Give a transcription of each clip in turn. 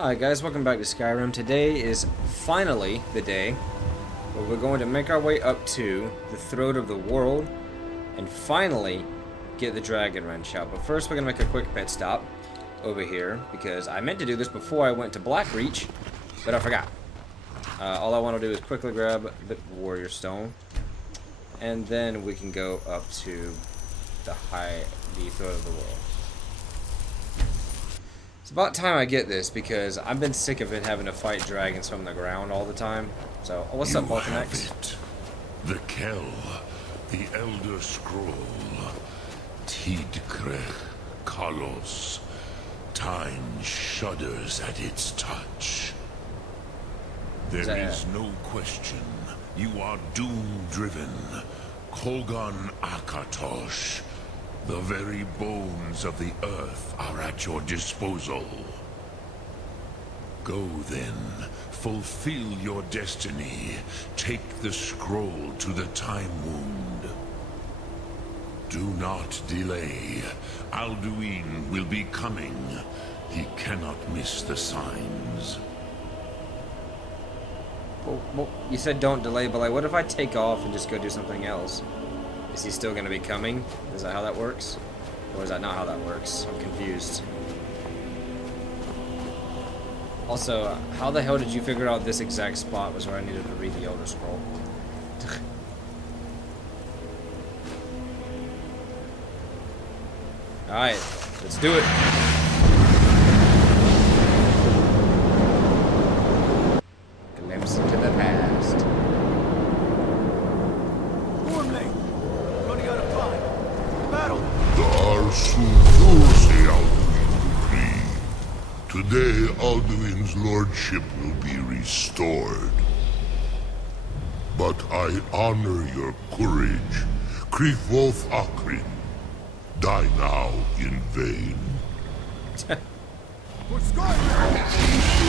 Hi guys, welcome back to Skyrim. Today is finally the day where we're going to make our way up to the throat of the world and finally get the Dragonrend shell. But first we're going to make a quick pit stop over here because I meant to do this before I went to Blackreach, but I forgot. All I want to do is quickly grab the warrior stone and then we can go up to the throat of the world. It's about time I get this because I've been sick of it having to fight dragons from the ground all the time. So, what's up, Balkanex? The Kell, the Elder Scroll, Tidkrech Kalos. Time shudders at its touch. There is no question. You are doom-driven. Kogan Akatosh. The very bones of the earth are at your disposal. Go then, fulfill your destiny. Take the scroll to the Time Wound. Do not delay. Alduin will be coming. He cannot miss the signs. Well, you said don't delay, but like, what if I take off and just go do something else? Is he still going to be coming? Is that how that works? Or is that not how that works? I'm confused. Also, how the hell did you figure out this exact spot was where I needed to read the Elder Scroll? Alright, let's do it. Glimpse into the past. Today, Alduin's lordship will be restored. But I honor your courage. Krifwolf Akrin. Die now in vain. For Skyrim!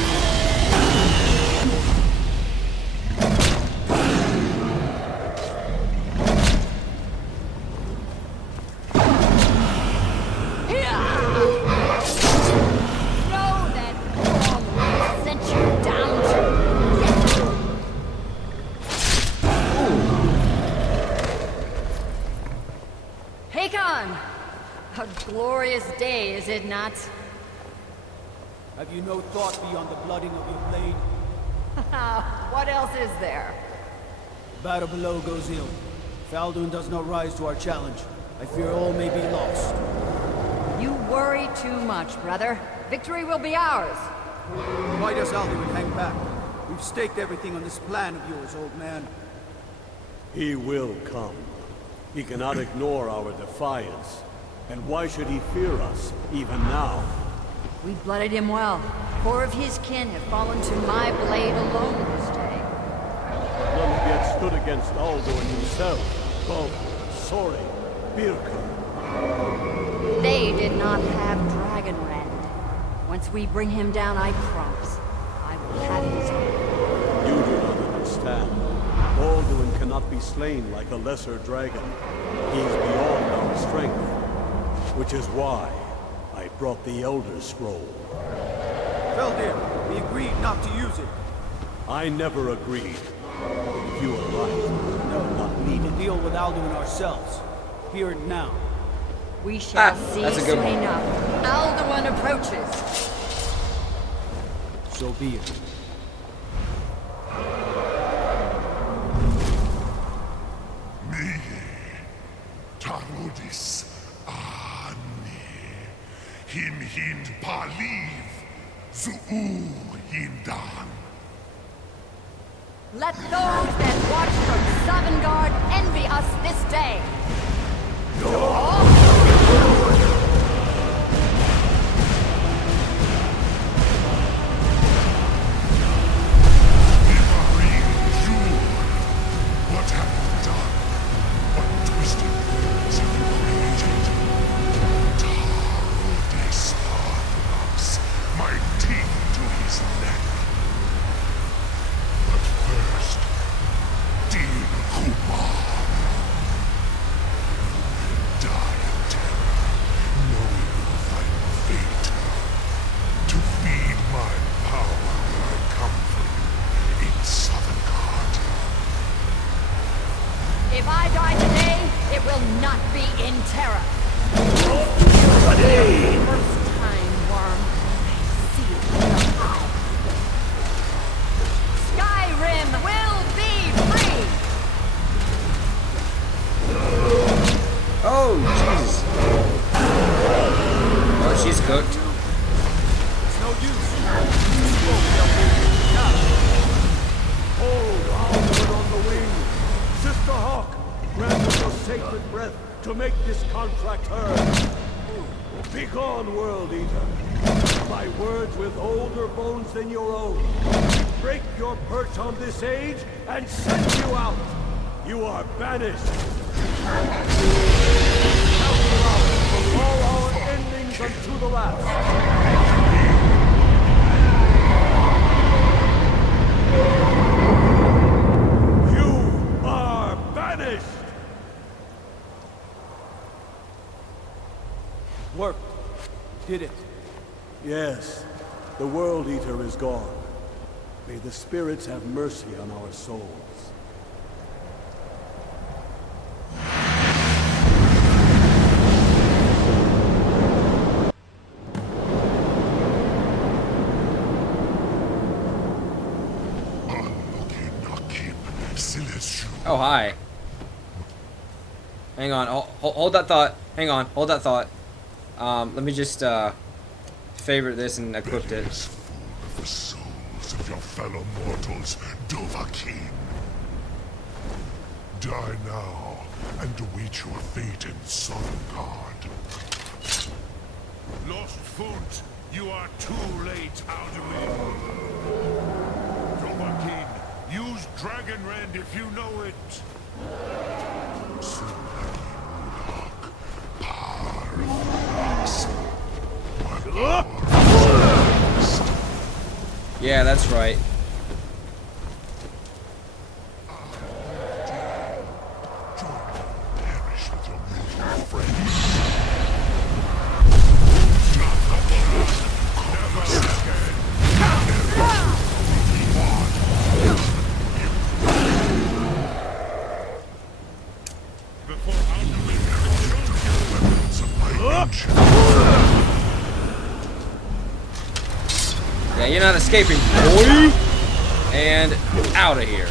A glorious day, is it not? Have you no thought beyond the blooding of your blade? What else is there? The battle below goes ill. If Alduin does not rise to our challenge, I fear all may be lost. You worry too much, brother. Victory will be ours. Why does Alduin hang back? We've staked everything on this plan of yours, old man. He will come. He cannot ignore our defiance. And why should he fear us, even now? We blooded him well. 4 of his kin have fallen to my blade alone this day. None have yet stood against Alduin himself. Both, Sori, Birka. They did not have Dragonrend. Once we bring him down, I promise, I will have his head. You do not understand. Alduin cannot be slain like a lesser dragon. He is beyond our strength. Which is why I brought the Elder Scroll. Feldir, we agreed not to use it. I never agreed. You are right. No, not need to deal with Alduin ourselves. Here and now. We shall see that's a good soon one. enough. Alduin approaches. So be it. Me, Tarudis. Him hind paliv, zuu hindan. Let those that watch from Sovngarde envy us this day. What have you done? What twisted words have you created? Tarudis Arthrox, my teeth to his neck. But first, Din Kumar. Die sacred breath to make this contract heard. Begone, World Eater. My words with older bones than your own. Break your perch on this age and send you out. You are banished. From all our endings unto the last. You are banished. Worked. Did it. Yes, the World Eater is gone. May the spirits have mercy on our souls. Oh, hi. Hang on. Hold that thought. Hang on. Hold that thought. Let me just, favorite this and equip it. Is full of the souls of your fellow mortals, Dovahkiin. Die now and await your fate in Sovngarde. Lost Foot, you are too late, Alduin. Dovahkiin, use Dragonrend if you know it. Yeah, that's right. Yeah, you're not escaping, boy! And out of here.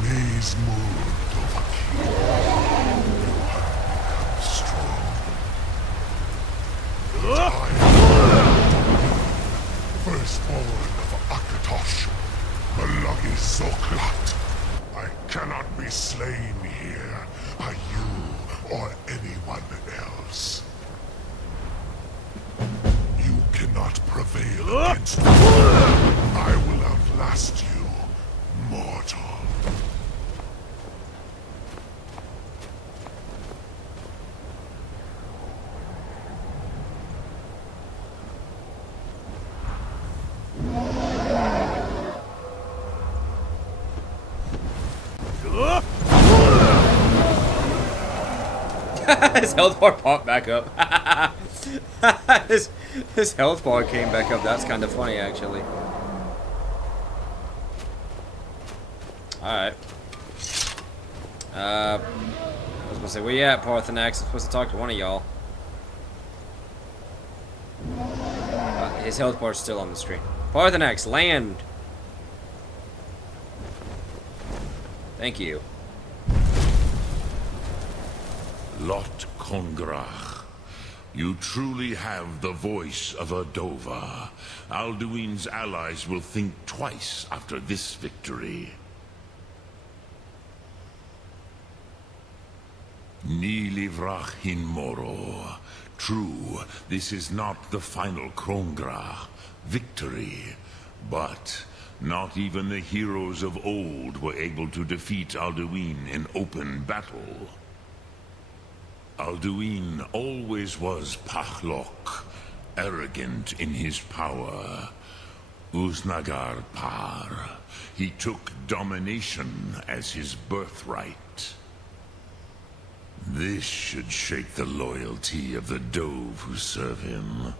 Knees moved, Dovahkiin. You have become strong. Firstborn of Akatosh, Malagi Zoklat. I cannot be slain here by you or anyone else. You cannot prevail against me. I will outlast you, mortal. His health bar popped back up. his health bar came back up. That's kind of funny, actually. Alright. I was gonna say, where you at, Parthenax? I'm supposed to talk to one of y'all. His health bar's still on the screen. Parthenax, land! Thank you. Lot Kongrach, you truly have the voice of a Dova. Alduin's allies will think twice after this victory. Ni livrach hin moro. True, this is not the final Kongrach victory, but not even the heroes of old were able to defeat Alduin in open battle. Alduin always was Pachlok, arrogant in his power. Uznagar Par. He took domination as his birthright. This should shake the loyalty of the Dove who serve him.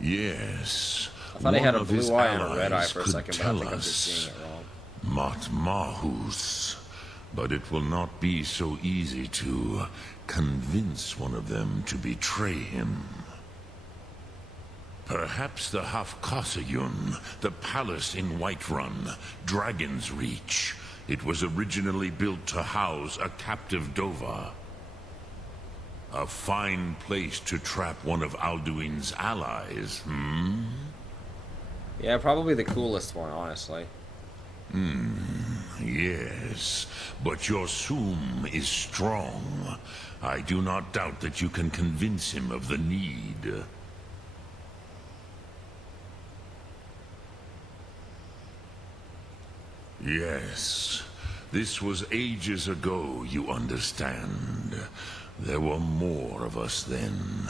Yes, I thought he had a one of his blue eye and a red eye allies for a could second, but I tell think I'm just us. seeing it wrong. Matmahus. But it will not be so easy to convince one of them to betray him. Perhaps the Hafkasayun, the palace in Whiterun, Dragon's Reach. It was originally built to house a captive Dova. A fine place to trap one of Alduin's allies, Yeah, probably the coolest one, honestly. Yes, but your Soom is strong. I do not doubt that you can convince him of the need. Yes, this was ages ago, you understand. There were more of us then.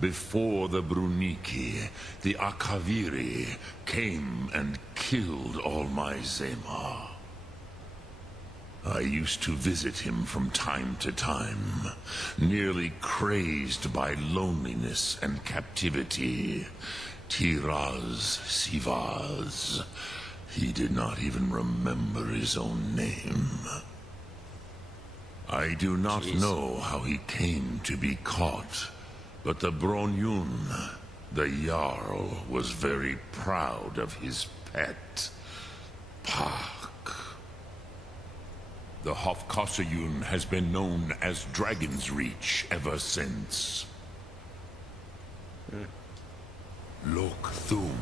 Before the Bruniki, the Akaviri came and killed all my Zema. I used to visit him from time to time, nearly crazed by loneliness and captivity. Tiraz Sivaz. He did not even remember his own name. I do not know how he came to be caught, but the Bronyun, the Jarl, was very proud of his pet, Pak. The Hofkossayun has been known as Dragon's Reach ever since. Lok Thum.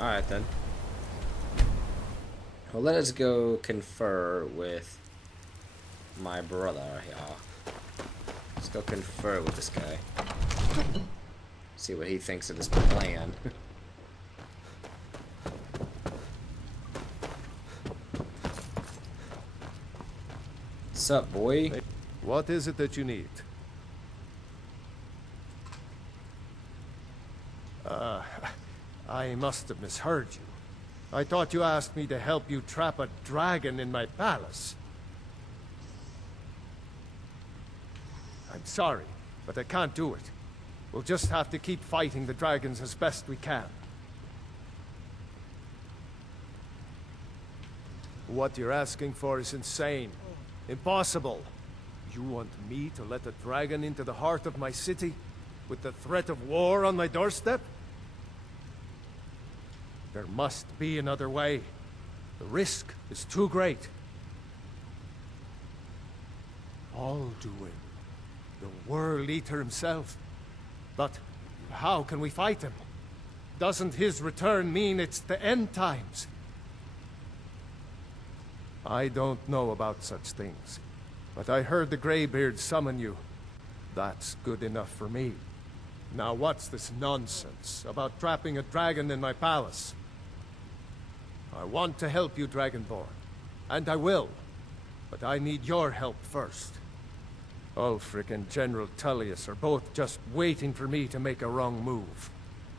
Alright then. Well, let us go confer with my brother, y'all. Let's go confer with this guy. See what he thinks of this plan. What's up, boy? What is it that you need? I must have misheard you. I thought you asked me to help you trap a dragon in my palace. I'm sorry, but I can't do it. We'll just have to keep fighting the dragons as best we can. What you're asking for is insane. Impossible. You want me to let a dragon into the heart of my city, with the threat of war on my doorstep? There must be another way. The risk is too great. Alduin, the World Eater himself. But how can we fight him? Doesn't his return mean it's the end times? I don't know about such things, but I heard the Greybeard summon you. That's good enough for me. Now what's this nonsense about trapping a dragon in my palace? I want to help you, Dragonborn, and I will, but I need your help first. Ulfric and General Tullius are both just waiting for me to make a wrong move.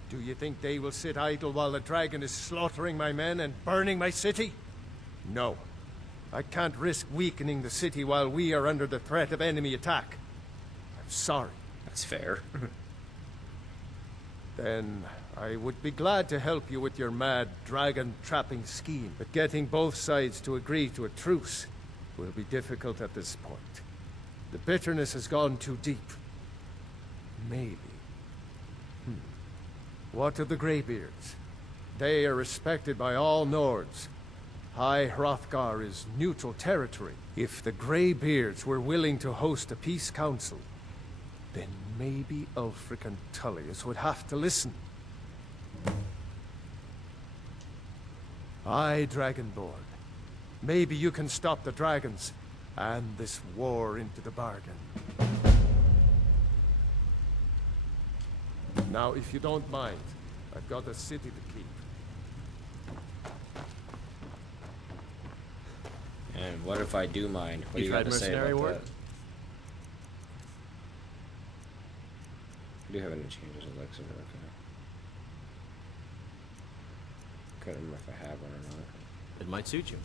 Do you think they will sit idle while the dragon is slaughtering my men and burning my city? No. I can't risk weakening the city while we are under the threat of enemy attack. I'm sorry. That's fair. Then I would be glad to help you with your mad dragon-trapping scheme, but getting both sides to agree to a truce will be difficult at this point. The bitterness has gone too deep. Maybe. What of the Greybeards? They are respected by all Nords. High Hrothgar is neutral territory. If the Greybeards were willing to host a peace council, then maybe Ulfric and Tullius would have to listen. Aye, Dragonborn. Maybe you can stop the dragons, and this war into the bargain. Now, if you don't mind, I've got a city to keep. And what if I do mind? What do you got to say about that? I do have any changes, Alexa. Okay. Couldn't remember if I have one or not. It might suit you.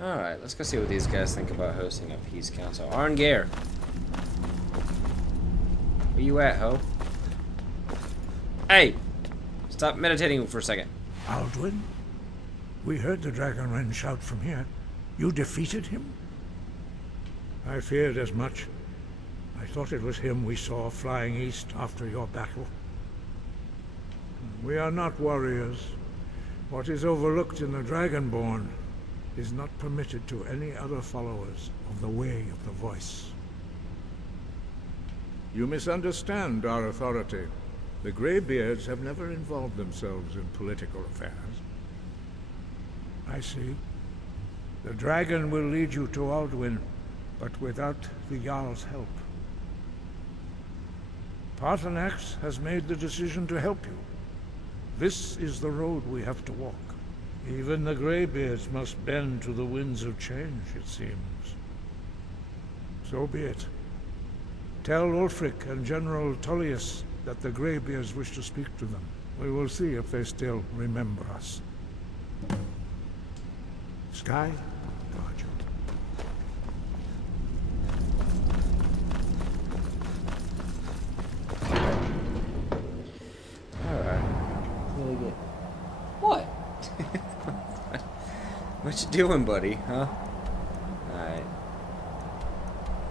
Alright, let's go see what these guys think about hosting a peace council. Arngeir! Where you at, ho? Hey! Stop meditating for a second. Alduin? We heard the Dragonrend shout from here. You defeated him? I feared as much. I thought it was him we saw flying east after your battle. We are not warriors. What is overlooked in the Dragonborn is not permitted to any other followers of the Way of the Voice. You misunderstand our authority. The Greybeards have never involved themselves in political affairs. I see. The dragon will lead you to Alduin, but without the Jarl's help. Paarthurnax has made the decision to help you. This is the road we have to walk. Even the Greybeards must bend to the winds of change, it seems. So be it. Tell Ulfric and General Tullius that the Greybeards wish to speak to them. We will see if they still remember us. Sky, guard you. Alright. What? What you doing, buddy, huh? Alright.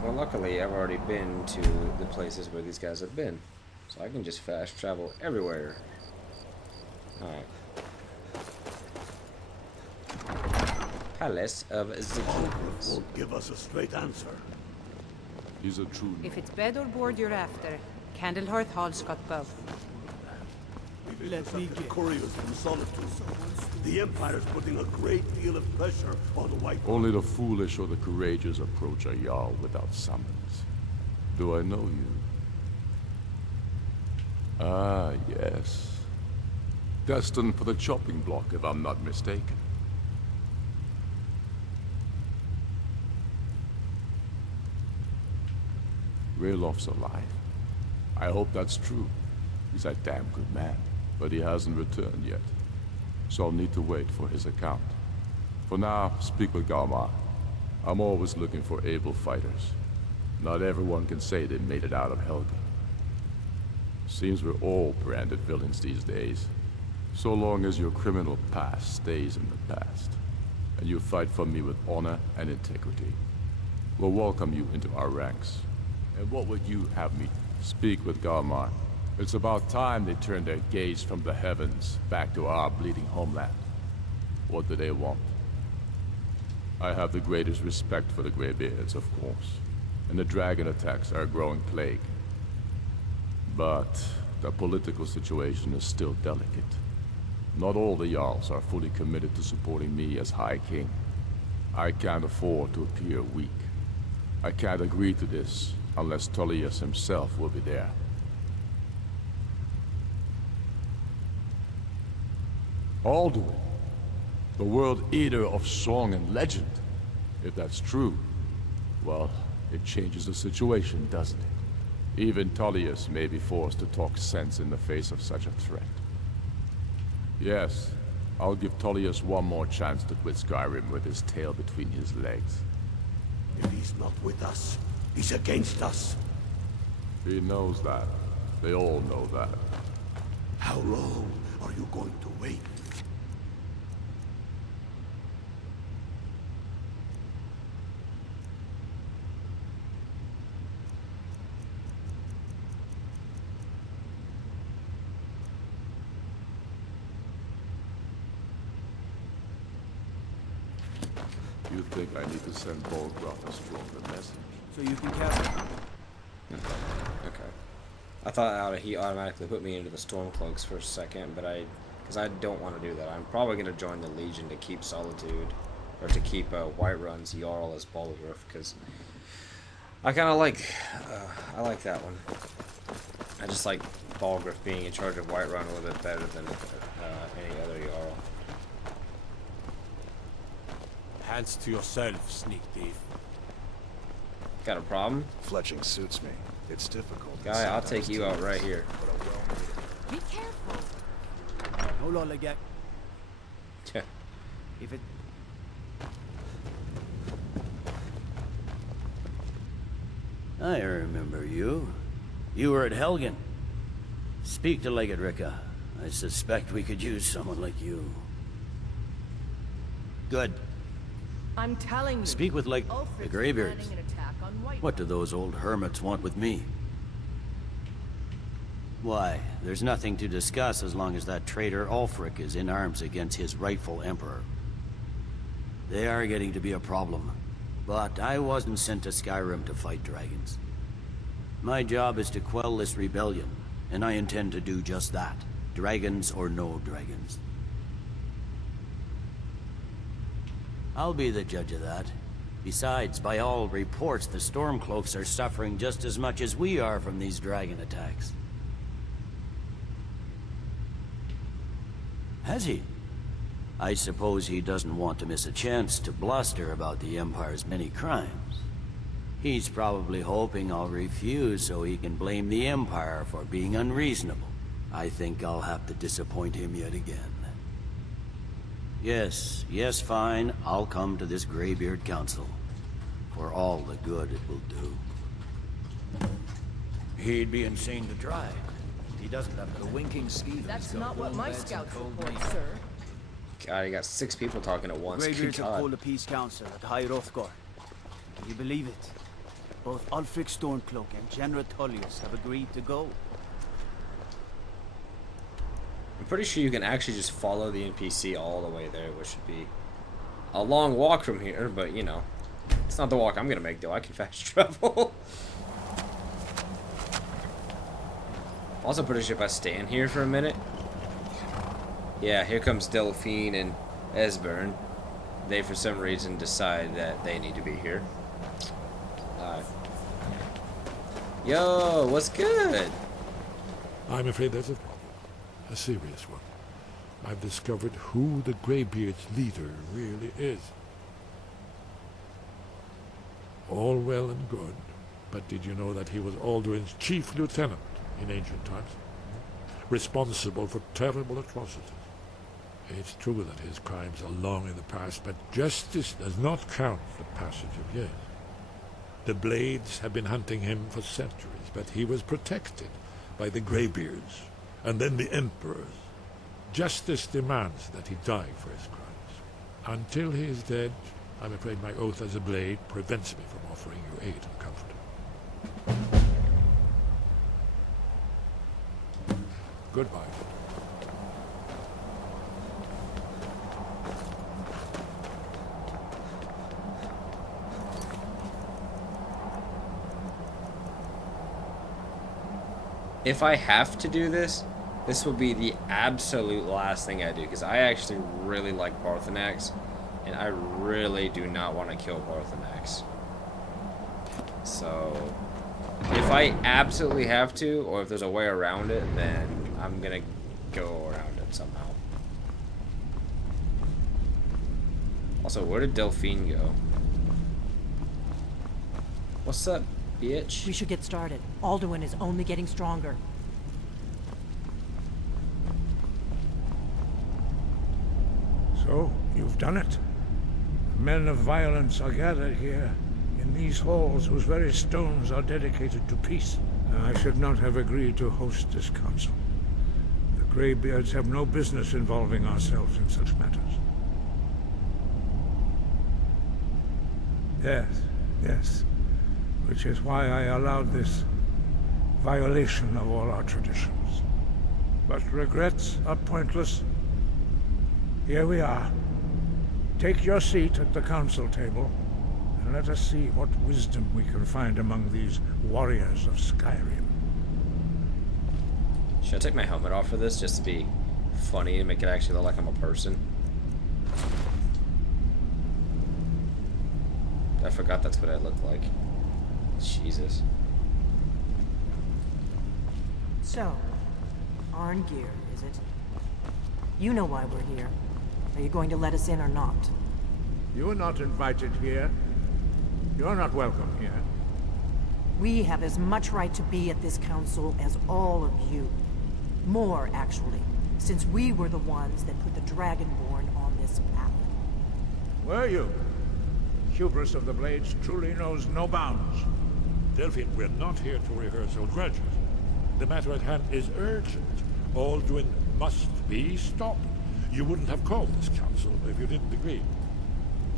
Well, luckily, I've already been to the places where these guys have been. So I can just fast travel everywhere. Alright. Palace of Zikis. Won't give us a straight answer. He's a true If it's bed or board you're after, Candlehearth Hall's got both. Let me get. Couriers from Solitude. The Empire's putting a great deal of pressure on the White. Only the foolish or the courageous approach a Jarl without summons. Do I know you? Ah, yes. Destined for the chopping block, if I'm not mistaken. Raylof's alive. I hope that's true. He's a damn good man, but he hasn't returned yet. So I'll need to wait for his account. For now, speak with Galmar. I'm always looking for able fighters. Not everyone can say they made it out of Helgen. Seems we're all branded villains these days. So long as your criminal past stays in the past, and you fight for me with honor and integrity, we'll welcome you into our ranks. And what would you have me speak with Galmar? It's about time they turned their gaze from the heavens back to our bleeding homeland. What do they want? I have the greatest respect for the Greybeards, of course, and the dragon attacks are a growing plague. But the political situation is still delicate. Not all the Jarls are fully committed to supporting me as High King. I can't afford to appear weak. I can't agree to this unless Tullius himself will be there. Alduin, the World Eater of song and legend. If that's true, well, it changes the situation, doesn't it? Even Tullius may be forced to talk sense in the face of such a threat. Yes, I'll give Tullius one more chance to quit Skyrim with his tail between his legs. If he's not with us, he's against us. He knows that. They all know that. How long are you going to wait? You think I need to send Bolgraf a stronger message? So you can cast it. Okay. I thought he automatically put me into the Stormcloaks for a second, but because I don't want to do that. I'm probably going to join the Legion to keep Solitude, or to keep Whiterun's Jarl as Bolgraf, because I kind of like, I like that one. I just like Bolgraf being in charge of Whiterun a little bit better than any other Jarl. Hands to yourself, sneak thief. Got a problem? Fletching suits me. It's difficult. Guy, I'll take you out right here. Be careful. Hold on, Legate. Yeah. If it... I remember you. You were at Helgen. Speak to Legate Ricka. I suspect we could use someone like you. Good. I'm telling you. Speak with, like, the Ulfric's Greybeards. planning an attack on White. What do those old hermits want with me? Why, there's nothing to discuss as long as that traitor Ulfric is in arms against his rightful emperor. They are getting to be a problem. But I wasn't sent to Skyrim to fight dragons. My job is to quell this rebellion, and I intend to do just that. Dragons or no dragons. I'll be the judge of that. Besides, by all reports, the Stormcloaks are suffering just as much as we are from these dragon attacks. Has he? I suppose he doesn't want to miss a chance to bluster about the Empire's many crimes. He's probably hoping I'll refuse so he can blame the Empire for being unreasonable. I think I'll have to disappoint him yet again. Yes, fine. I'll come to this Greybeard Council. For all the good it will do. He'd be insane to try. He doesn't have The winking skeevers. That's not what my scouts report, sir. God, you got 6 people talking at once. Good Greybeards have God. called a peace council at High Hrothgar. Can you believe it? Both Ulfric Stormcloak and General Tullius have agreed to go. I'm pretty sure you can actually just follow the NPC all the way there, which should be a long walk from here, but you know, it's not the walk I'm gonna make though. I can fast travel. Also pretty sure if I stand here for a minute. Yeah, here comes Delphine and Esbern. They for some reason decide that they need to be here. Yo, what's good? I'm afraid there's a problem. A serious one. I've discovered who the Greybeard's leader really is. All well and good, but did you know that he was Alduin's chief lieutenant in ancient times? Responsible for terrible atrocities. It's true that his crimes are long in the past, but justice does not count the passage of years. The Blades have been hunting him for centuries, but he was protected by the Greybeards, and then the Emperors. Justice demands that he die for his crimes. Until he is dead, I'm afraid my oath as a Blade prevents me from offering you aid and comfort. Goodbye. If I have to do this, this will be the absolute last thing I do, because I actually really like Parthenax, and I really do not want to kill Parthenax. So, if I absolutely have to, or if there's a way around it, then I'm gonna go around it somehow. Also, where did Delphine go? What's up, bitch? We should get started. Alduin is only getting stronger. So, you've done it. Men of violence are gathered here, in these halls whose very stones are dedicated to peace. I should not have agreed to host this council. The Greybeards have no business involving ourselves in such matters. Yes. Which is why I allowed this violation of all our traditions. But regrets are pointless. Here we are. Take your seat at the council table, and let us see what wisdom we can find among these warriors of Skyrim. Should I take my helmet off for this, just to be funny and make it actually look like I'm a person? I forgot that's what I look like. Jesus. So, Arngeir, is it? You know why we're here. Are you going to let us in or not? You are not invited here. You're not welcome here. We have as much right to be at this council as all of you. More, actually, since we were the ones that put the Dragonborn on this path. Were you? Hubris of the Blades truly knows no bounds. Delphine, we're not here to rehearse old grudges. The matter at hand is urgent. Alduin must be stopped. You wouldn't have called this council if you didn't agree.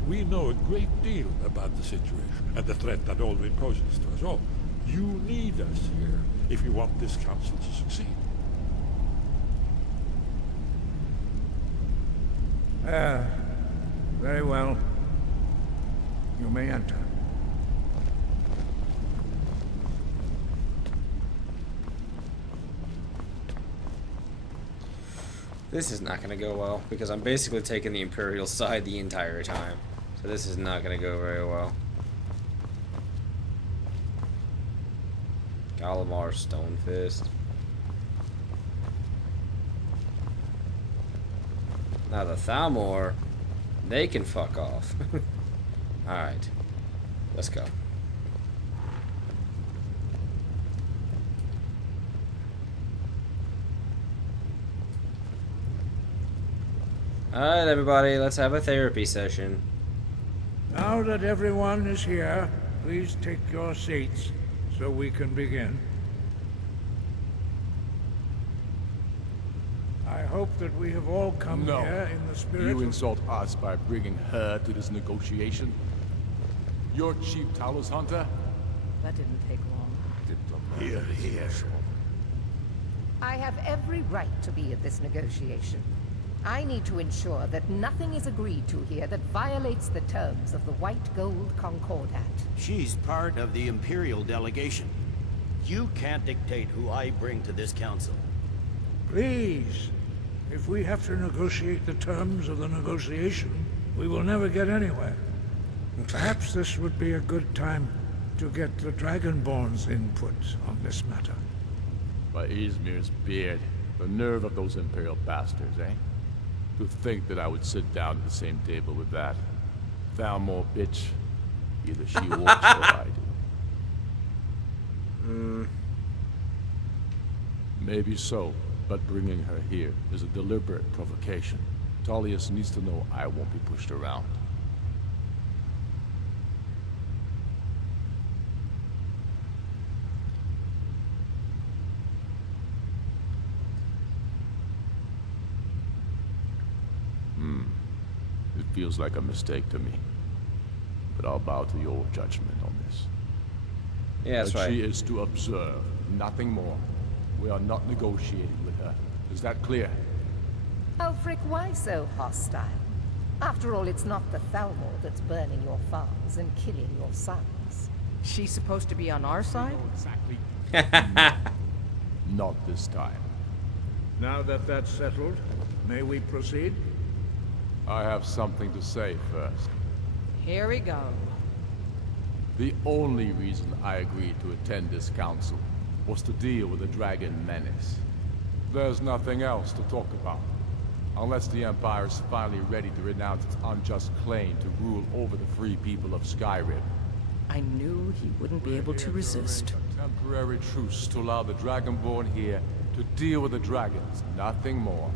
We know a great deal about the situation and the threat that Alduin poses to us all. You need us here if you want this council to succeed. Very well. You may enter. This is not going to go well, because I'm basically taking the Imperial side the entire time. So this is not going to go very well. Galamar Stonefist. Now the Thalmor, they can fuck off. Alright, let's go. Alright everybody, let's have a therapy session. Now that everyone is here, please take your seats so we can begin. I hope that we have all come here in the spirit You of... insult us by bringing her to this negotiation? You're Chief Talos Hunter? That didn't take long. Here, here. I have every right to be at this negotiation. I need to ensure that nothing is agreed to here that violates the terms of the White Gold Concordat. She's part of the Imperial delegation. You can't dictate who I bring to this council. Please, if we have to negotiate the terms of the negotiation, we will never get anywhere. Perhaps this would be a good time to get the Dragonborn's input on this matter. By Izmir's beard, the nerve of those Imperial bastards, eh? To think that I would sit down at the same table with that Thalmor bitch. Either she works or I do. Maybe so, but bringing her here is a deliberate provocation. Tullius needs to know I won't be pushed around. It feels like a mistake to me. But I'll bow to your judgment on this. Yeah, that's right. She is to observe, nothing more. We are not negotiating with her. Is that clear? Ulfric, why so hostile? After all, it's not the Thalmor that's burning your farms and killing your sons. She's supposed to be on our side? Exactly. Not this time. Now that that's settled, may we proceed? I have something to say first. Here we go. The only reason I agreed to attend this council was to deal with the dragon menace. There's nothing else to talk about. Unless the Empire is finally ready to renounce its unjust claim to rule over the free people of Skyrim. I knew he wouldn't be able to resist. A temporary truce to allow the Dragonborn here to deal with the dragons, nothing more.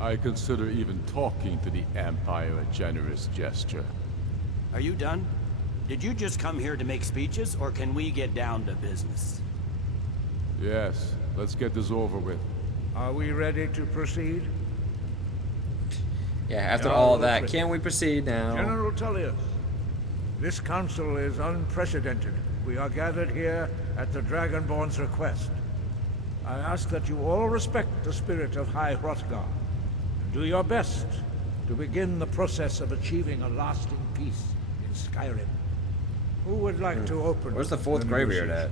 I consider even talking to the Empire a generous gesture. Are you done? Did you just come here to make speeches, or can we get down to business? Yes, let's get this over with. Are we ready to proceed? Yeah, after all that, can we proceed now? General Tullius, this council is unprecedented. We are gathered here at the Dragonborn's request. I ask that you all respect the spirit of High Hrothgar. Do your best to begin the process of achieving a lasting peace in Skyrim. Who would like to open? Where's the fourth Greybeard at?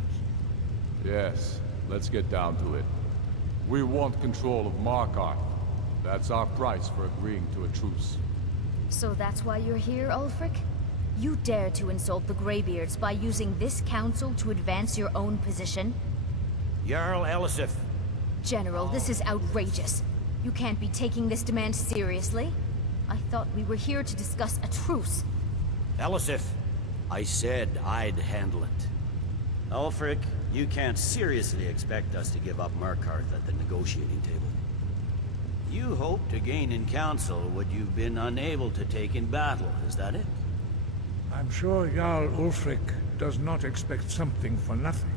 Yes, let's get down to it. We want control of Markarth. That's our price for agreeing to a truce. So that's why you're here, Ulfric? You dare to insult the Greybeards by using this council to advance your own position? Jarl Elisif. General, this is outrageous. You can't be taking this demand seriously. I thought we were here to discuss a truce. Elisif, I said I'd handle it. Ulfric, you can't seriously expect us to give up Markarth at the negotiating table. You hope to gain in council what you've been unable to take in battle, is that it? I'm sure Jarl Ulfric does not expect something for nothing.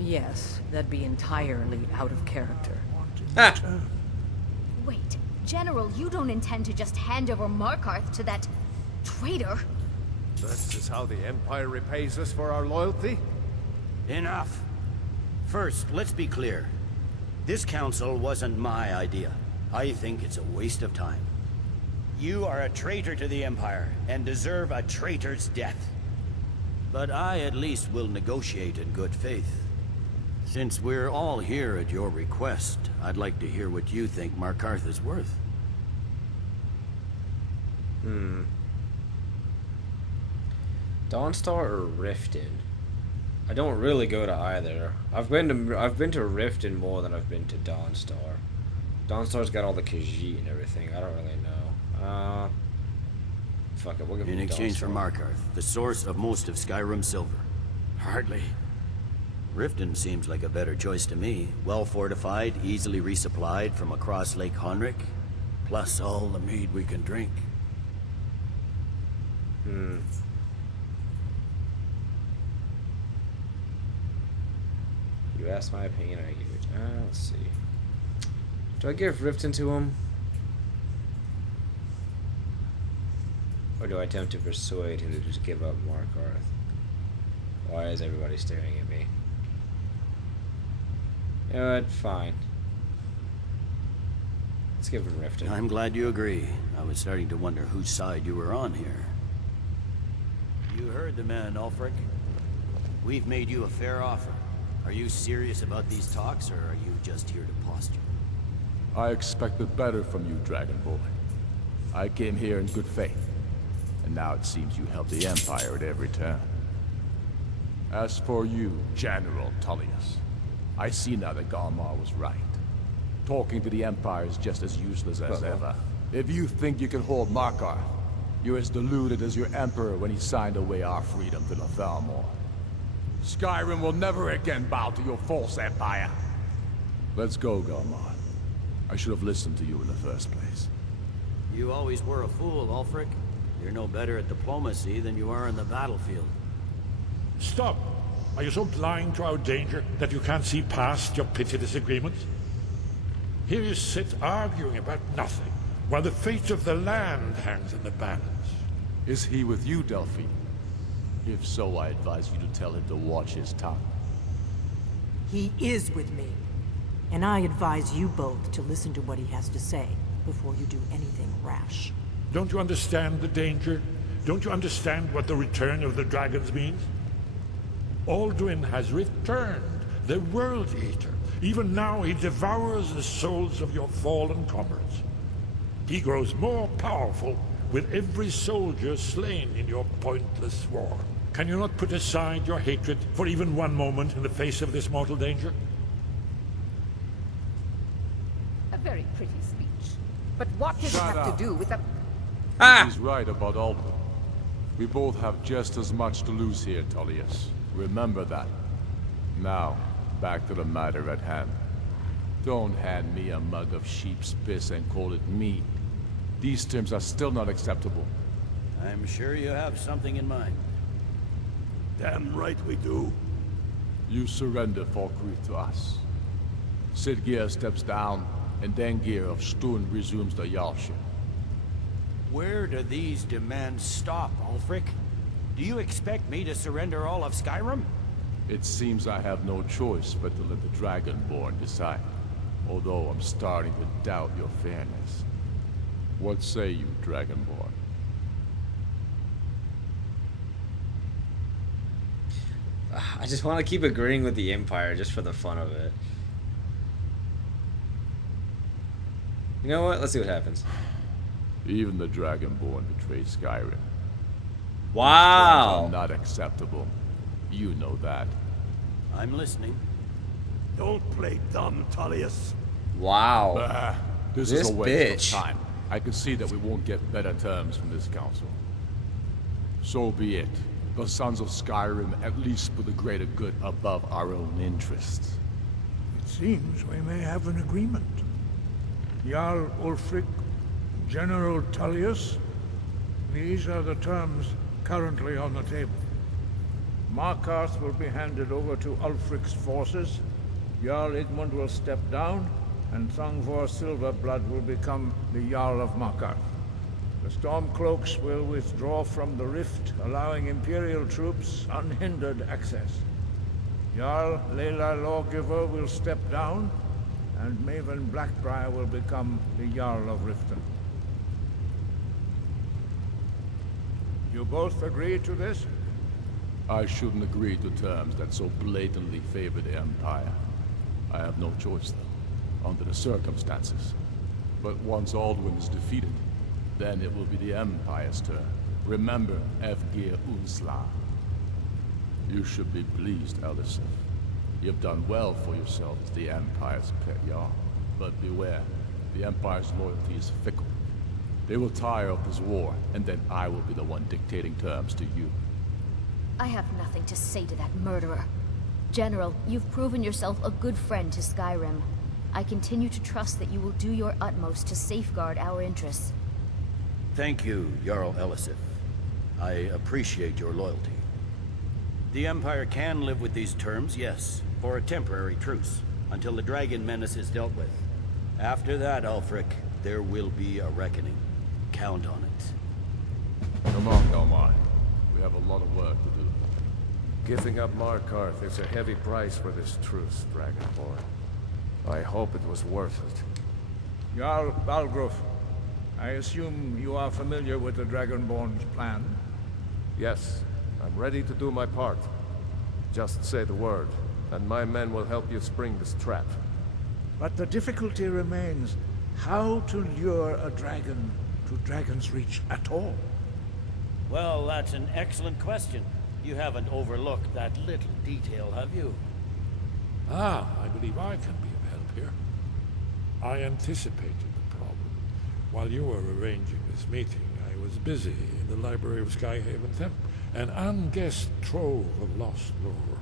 Yes, that'd be entirely out of character. Wait, General, you don't intend to just hand over Markarth to that Traitor? This is how the Empire repays us for our loyalty? Enough. First, let's be clear. This council wasn't my idea. I think it's a waste of time. You are a traitor to the Empire, and deserve a traitor's death. But I at least will negotiate in good faith. Since we're all here at your request, I'd like to hear what you think Markarth is worth. Dawnstar or Riften? I don't really go to either. I've been to Riften more than I've been to Dawnstar. Dawnstar's got all the Khajiit and everything. I don't really know. Fuck it, we'll give In him exchange for Dawnstar. Markarth, the source of most of Skyrim's silver. Hardly. Riften seems like a better choice to me. Well fortified, easily resupplied from across Lake Honric, plus all the mead we can drink. You asked my opinion, I give it. Let's see. Do I give Riften to him? Or do I attempt to persuade him to just give up Markarth? Why is everybody staring at me? You know what? Fine. Let's give him Riften. I'm glad you agree. I was starting to wonder whose side you were on here. You heard the man, Ulfric. We've made you a fair offer. Are you serious about these talks, or are you just here to posture? I expected better from you, Dragonborn. I came here in good faith. And now it seems you help the Empire at every turn. As for you, General Tullius, I see now that Galmar was right. Talking to the Empire is just as useless as ever. If you think you can hold Markarth, you're as deluded as your Emperor when he signed away our freedom to the Thalmor. Skyrim will never again bow to your false empire. Let's go, Galmar. I should have listened to you in the first place. You always were a fool, Ulfric. You're no better at diplomacy than you are in the battlefield. Stop! Are you so blind to our danger that you can't see past your petty disagreements? Here you sit arguing about nothing, while the fate of the land hangs in the balance. Is he with you, Delphine? If so, I advise you to tell him to watch his tongue. He is with me. And I advise you both to listen to what he has to say before you do anything rash. Don't you understand the danger? Don't you understand what the return of the dragons means? Alduin has returned, the World Eater. Even now he devours the souls of your fallen comrades. He grows more powerful with every soldier slain in your pointless war. Can you not put aside your hatred for even one moment in the face of this mortal danger? A very pretty speech. But what does it Shut have up. to do with the... He's right about Alduin. We both have just as much to lose here, Tullius. Remember that. Now, back to the matter at hand. Don't hand me a mug of sheep's piss and call it mead. These terms are still not acceptable. I'm sure you have something in mind. Damn right we do. You surrender Falkreath to us. Sidgeir steps down, and Dengir of Stun resumes the Jarlship. Where do these demands stop, Ulfric? Do you expect me to surrender all of Skyrim? It seems I have no choice but to let the Dragonborn decide. Although I'm starting to doubt your fairness. What say you, Dragonborn? I just want to keep agreeing with the Empire just for the fun of it. You know what? Let's see what happens. Even the Dragonborn betrayed Skyrim. Wow! These terms are not acceptable. You know that. I'm listening. Don't play dumb, Tullius. Wow. This is a waste of time. I can see that we won't get better terms from this council. So be it. The Sons of Skyrim at least put the greater good above our own interests. It seems we may have an agreement. Jarl Ulfric, General Tullius, these are the terms currently on the table. Markarth will be handed over to Ulfric's forces, Jarl Igmund will step down, and Thongvor Silverblood will become the Jarl of Markarth. The Stormcloaks will withdraw from the rift, allowing Imperial troops unhindered access. Jarl Layla Lawgiver will step down, and Maven Blackbriar will become the Jarl of Riften. You both agree to this? I shouldn't agree to terms that so blatantly favor the Empire. I have no choice, though, under the circumstances. But once Alduin is defeated, then it will be the Empire's turn. Remember, Evgir Unsla. You should be pleased, Eldisif. You've done well for yourself as the Empire's pet Jarl. But beware, the Empire's loyalty is fickle. They will tire of this war, and then I will be the one dictating terms to you. I have nothing to say to that murderer. General, you've proven yourself a good friend to Skyrim. I continue to trust that you will do your utmost to safeguard our interests. Thank you, Jarl Elisif. I appreciate your loyalty. The Empire can live with these terms, yes, for a temporary truce, until the dragon menace is dealt with. After that, Ulfric, there will be a reckoning. Count on it. Come on, Delmar. We have a lot of work to do. Giving up Markarth is a heavy price for this truce, Dragonborn. I hope it was worth it. Jarl Balgruf, I assume you are familiar with the Dragonborn's plan? Yes, I'm ready to do my part. Just say the word, and my men will help you spring this trap. But the difficulty remains how to lure a dragon to Dragon's Reach at all. Well, that's an excellent question. You haven't overlooked that little detail, have you? Ah, I believe I can be of help here. I anticipated the problem. While you were arranging this meeting, I was busy in the library of Skyhaven Temple, an unguessed trove of lost lore.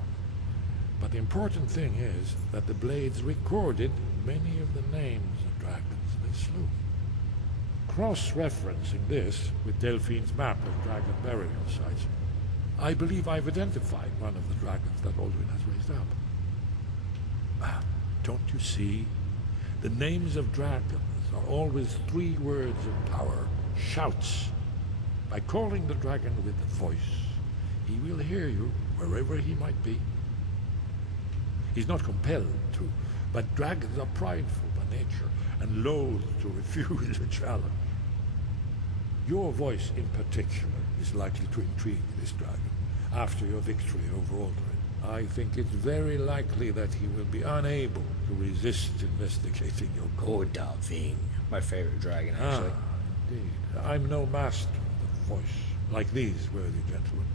But the important thing is that the Blades recorded many of the names of dragons they slew. Cross-referencing this with Delphine's map of dragon burial sites, I believe I've identified one of the dragons that Alduin has raised up. Ah, don't you see? The names of dragons are always 3 words of power, shouts. By calling the dragon with a voice, he will hear you wherever he might be. He's not compelled to, but dragons are prideful by nature and loath to refuse a challenge. Your voice in particular is likely to intrigue this dragon after your victory over Alduin. I think it's very likely that he will be unable to resist investigating your call. Oh, Delphine. My favorite dragon, actually. Indeed. I'm no master of the voice, like these worthy gentlemen.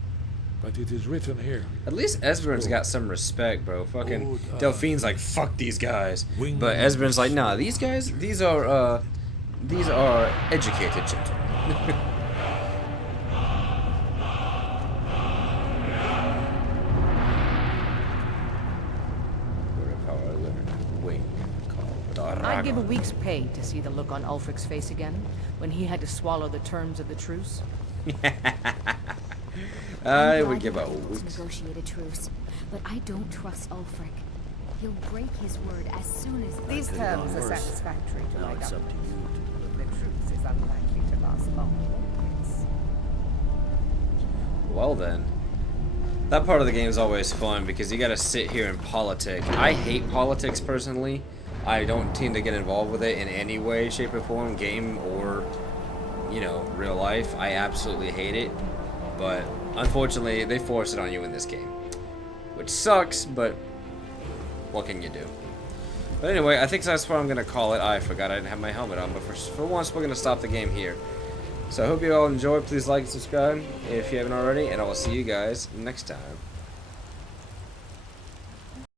But it is written here. At least Esbern's got some respect, bro. Fucking Delphine's like, fuck these guys. But Esbern's like, nah, these guys, these are educated gentlemen. I'd give a week's pay to see the look on Ulfric's face again when he had to swallow the terms of the truce. I would give a week. Negotiate a truce, but I don't trust Ulfric. He'll break his word as soon as these terms are satisfactory to my government. The truce is unlikely to last long. Well then. That part of the game is always fun because you gotta sit here and politic. I hate politics personally. I don't tend to get involved with it in any way, shape, or form, game or, you know, real life. I absolutely hate it. But unfortunately, they force it on you in this game. Which sucks, but what can you do? But anyway, I think that's what I'm gonna call it. I forgot I didn't have my helmet on, but for once, we're gonna stop the game here. So I hope you all enjoyed. Please like and subscribe if you haven't already, and I will see you guys next time.